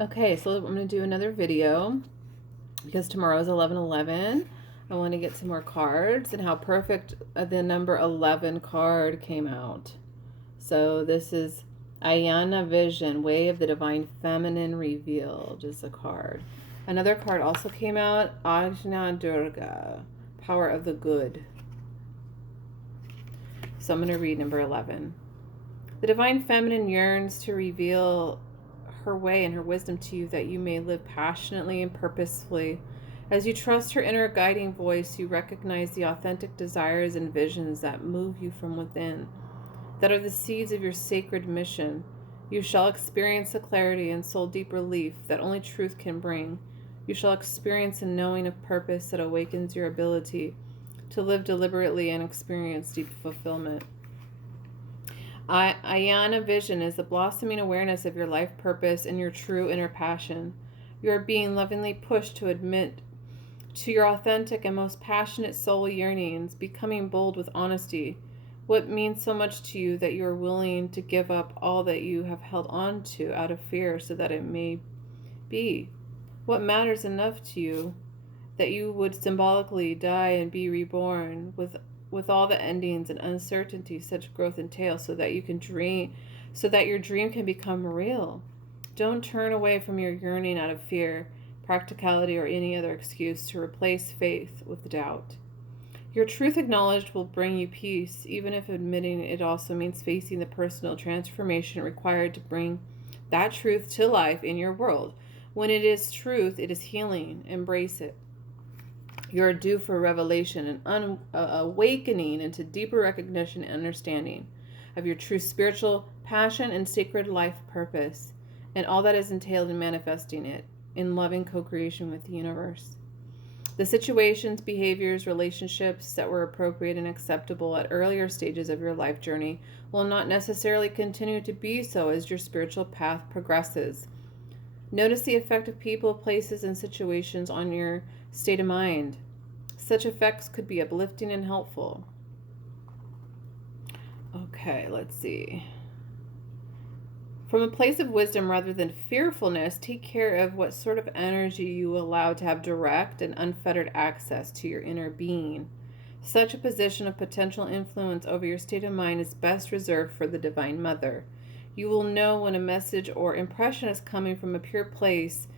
Okay, so I'm going to do another video because tomorrow is 11/11. I want to get some more cards and how perfect the number 11 card came out. So this is Ayana Vision, Way of the Divine Feminine Revealed is a card. Another card also came out, Ajna Durga, Power of the Good. So I'm going to read number 11. The Divine Feminine yearns to reveal her way and her wisdom to you that you may live passionately and purposefully. As you trust her inner guiding voice, you recognize the authentic desires and visions that move you from within, that are the seeds of your sacred mission. You shall experience the clarity and soul deep relief that only truth can bring. You shall experience a knowing of purpose that awakens your ability to live deliberately and experience deep fulfillment. Ayana Vision is the blossoming awareness of your life purpose and your true inner passion. You are being lovingly pushed to admit to your authentic and most passionate soul yearnings, becoming bold with honesty. What means so much to you that you are willing to give up all that you have held on to out of fear so that it may be? What matters enough to you that you would symbolically die and be reborn with all the endings and uncertainty such growth entails so that you can dream so that your dream can become real. Don't turn away from your yearning out of fear, practicality, or any other excuse to replace faith with doubt. Your truth acknowledged will bring you peace, even if admitting it also means facing the personal transformation required to bring that truth to life in your world. When it is truth, it is healing. Embrace it. You are due for revelation and awakening into deeper recognition and understanding of your true spiritual passion and sacred life purpose, and all that is entailed in manifesting it in loving co creation with the universe. The situations, behaviors, relationships that were appropriate and acceptable at earlier stages of your life journey will not necessarily continue to be so as your spiritual path progresses. Notice the effect of people, places, and situations on your state of mind. Such effects could be uplifting and helpful. Okay, let's see. From a place of wisdom rather than fearfulness, take care of what sort of energy you allow to have direct and unfettered access to your inner being. Such a position of potential influence over your state of mind is best reserved for the Divine Mother. You will know when a message or impression is coming from a pure place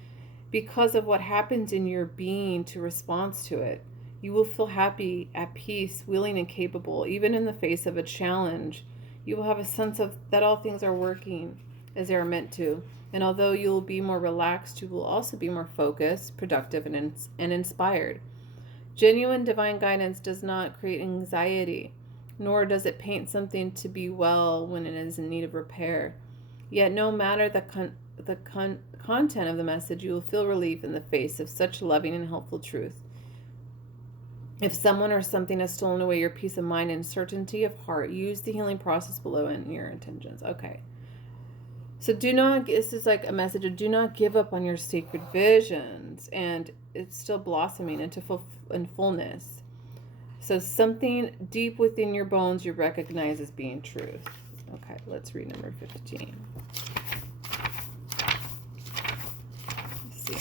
because of what happens in your being to respond to it. You will feel happy, at peace, willing, and capable, even in the face of a challenge. You will have a sense of that all things are working as they are meant to. And although you will be more relaxed, you will also be more focused, productive, and inspired. Genuine divine guidance does not create anxiety, nor does it paint something to be well when it is in need of repair. Yet, no matter the content of the message, you will feel relief in the face of such loving and helpful truth. If someone or something has stolen away your peace of mind and certainty of heart, use the healing process below in your intentions. Okay. So this is like a message of do not give up on your sacred visions, and it's still blossoming into fullness. So something deep within your bones you recognize as being truth. Okay, let's read number 15. Let's see.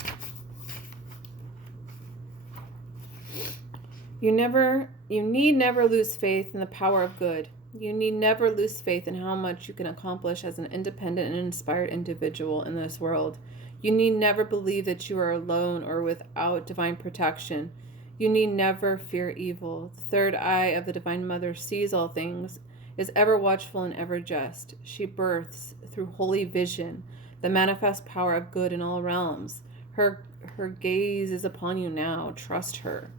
You need never lose faith in the power of good. You need never lose faith in how much you can accomplish as an independent and inspired individual in this world. You need never believe that you are alone or without divine protection. You need never fear evil. The third eye of the Divine Mother sees all things, is ever watchful and ever just. She births through holy vision the manifest power of good in all realms. Her gaze is upon you now. Trust her.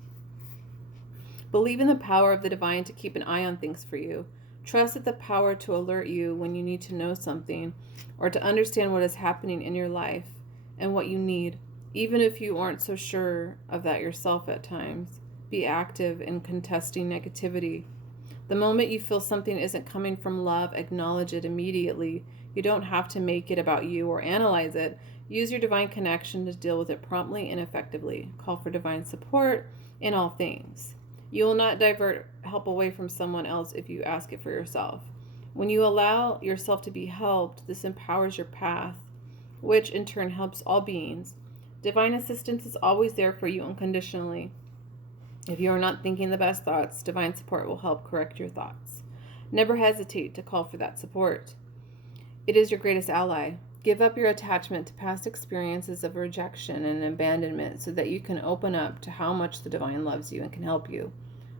Believe in the power of the divine to keep an eye on things for you. Trust that the power to alert you when you need to know something or to understand what is happening in your life and what you need, even if you aren't so sure of that yourself at times. Be active in contesting negativity. The moment you feel something isn't coming from love, acknowledge it immediately. You don't have to make it about you or analyze it. Use your divine connection to deal with it promptly and effectively. Call for divine support in all things. You will not divert help away from someone else if you ask it for yourself. When you allow yourself to be helped, this empowers your path. which in turn helps all beings. Divine assistance is always there for you unconditionally. If you are not thinking the best thoughts, divine support will help correct your thoughts. Never hesitate to call for that support. It is your greatest ally. Give up your attachment to past experiences of rejection and abandonment so that you can open up to how much the divine loves you and can help you.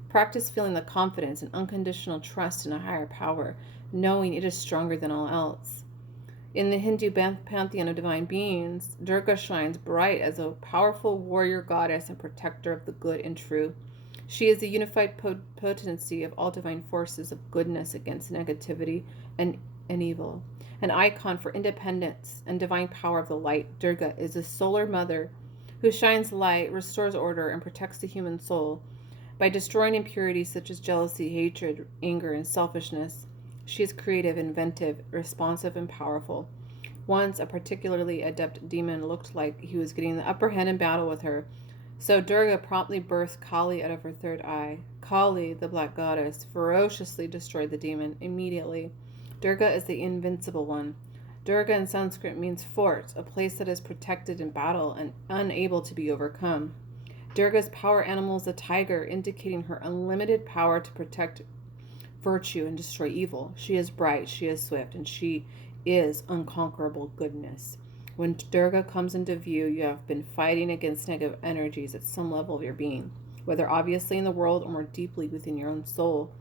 Practice feeling the confidence and unconditional trust in a higher power, knowing it is stronger than all else. In the Hindu pantheon of divine beings, Durga shines bright as a powerful warrior goddess and protector of the good and true. She is the unified potency of all divine forces of goodness against negativity and evil. An icon for independence and divine power of the light, Durga is a solar mother who shines light, restores order, and protects the human soul. By destroying impurities such as jealousy, hatred, anger, and selfishness, she is creative, inventive, responsive, and powerful. Once, a particularly adept demon looked like he was getting the upper hand in battle with her, so Durga promptly birthed Kali out of her third eye. Kali, the black goddess, ferociously destroyed the demon immediately. Durga is the invincible one. Durga in Sanskrit means fort, a place that is protected in battle and unable to be overcome. Durga's power animal is a tiger, indicating her unlimited power to protect virtue and destroy evil. She is bright, she is swift, and she is unconquerable goodness. When Durga comes into view, you have been fighting against negative energies at some level of your being, whether obviously in the world or more deeply within your own soul.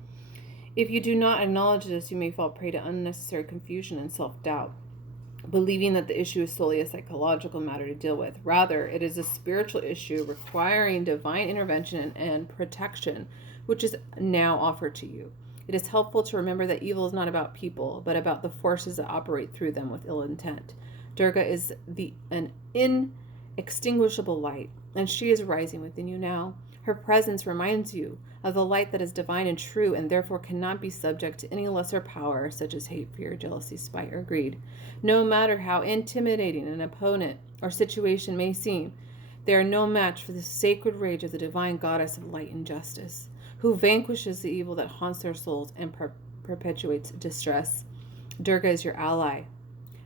If you do not acknowledge this, you may fall prey to unnecessary confusion and self-doubt, believing that the issue is solely a psychological matter to deal with. Rather, it is a spiritual issue requiring divine intervention and protection, which is now offered to you. It is helpful to remember that evil is not about people, but about the forces that operate through them with ill intent. Durga is an inextinguishable light, and she is rising within you now. Her presence reminds you of the light that is divine and true, and therefore cannot be subject to any lesser power, such as hate, fear, jealousy, spite, or greed. No matter how intimidating an opponent or situation may seem, they are no match for the sacred rage of the divine goddess of light and justice, who vanquishes the evil that haunts their souls and perpetuates distress. Durga is your ally,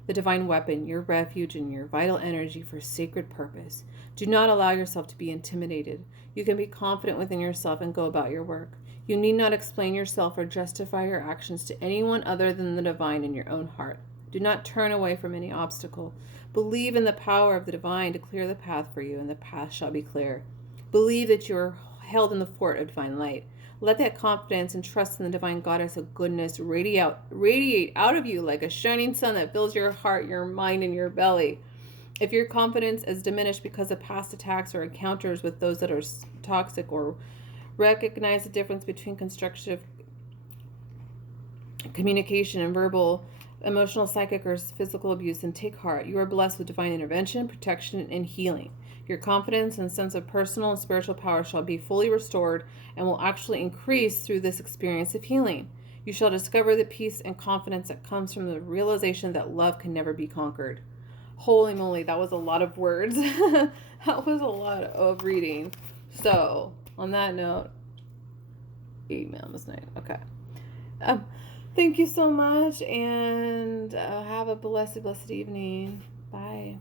the divine weapon, your refuge, and your vital energy for sacred purpose. Do not allow yourself to be intimidated. You can be confident within yourself and go about your work. You need not explain yourself or justify your actions to anyone other than the divine in your own heart. Do not turn away from any obstacle. Believe in the power of the divine to clear the path for you, and the path shall be clear. Believe that you are held in the fort of divine light. Let that confidence and trust in the divine goddess of goodness radiate out of you like a shining sun that fills your heart, your mind, and your belly. If your confidence is diminished because of past attacks or encounters with those that are toxic, or recognize the difference between constructive communication and verbal, emotional, psychic, or physical abuse, and take heart. You are blessed with divine intervention, protection, and healing. Your confidence and sense of personal and spiritual power shall be fully restored and will actually increase through this experience of healing. You shall discover the peace and confidence that comes from the realization that love can never be conquered. Holy moly, that was a lot of words. That was a lot of reading. So, on that note, 8 almost 9. Okay. Thank you so much, and have a blessed evening. Bye.